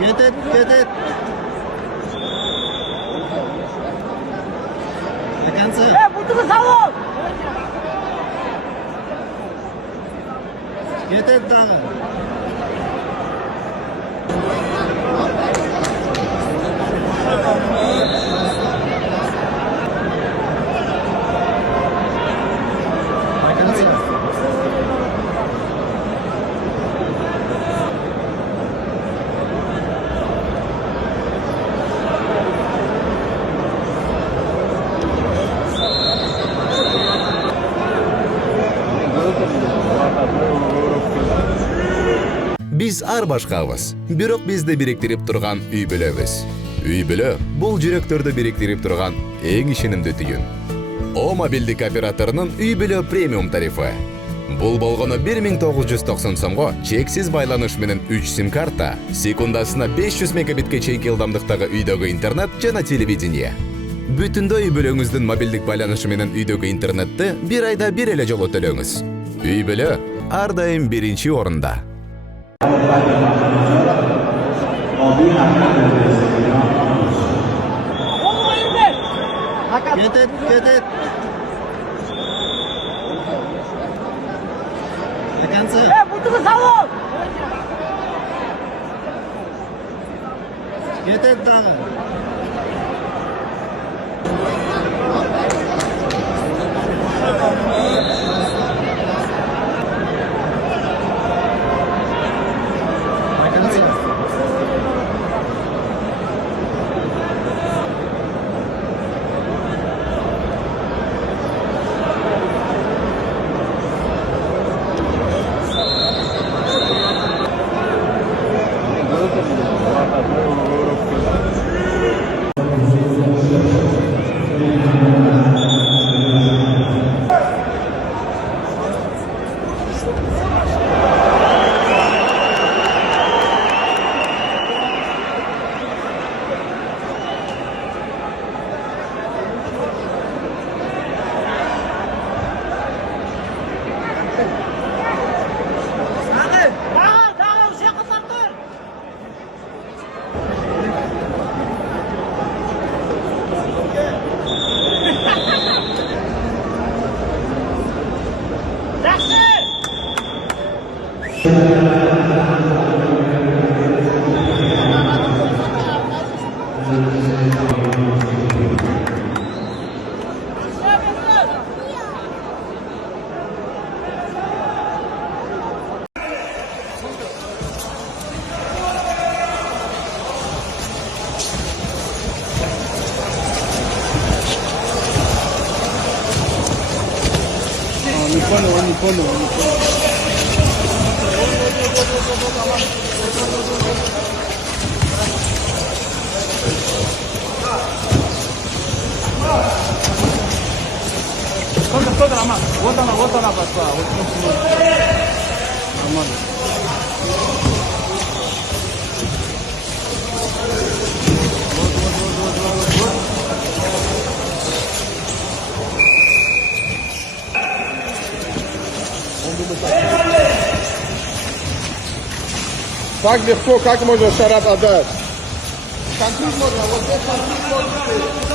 Get it. Cancel. Get it down. Биз ар башкабыз, бирок бизди бириктирип турган үй бүлөбүз. Үй бүлө бул жүрөктөрдү бириктирип турган эң ишенимдүү түйүн. О мобилдик операторунун үй бүлө премиум тарифы. Бул болгону 1990 сомго чексиз байланыш менен 3 сим карта, секундасына 500 мегабитке чейинки ылдамдыктагы үйдөгү интернет жана телевидение. Бүтүндө үй бүлөңүздүн мобилдик байланышы менен үйдөгү интернетти бир айда бир эле жолу төлөңүз. Үй бүлө ар дайым биринчи орунда. Get it. Cancel. Get it down. Вот она пошла. Нормально. Так легко, как можно шарап отдать? Конфликт можно, вот здесь конфликт можно.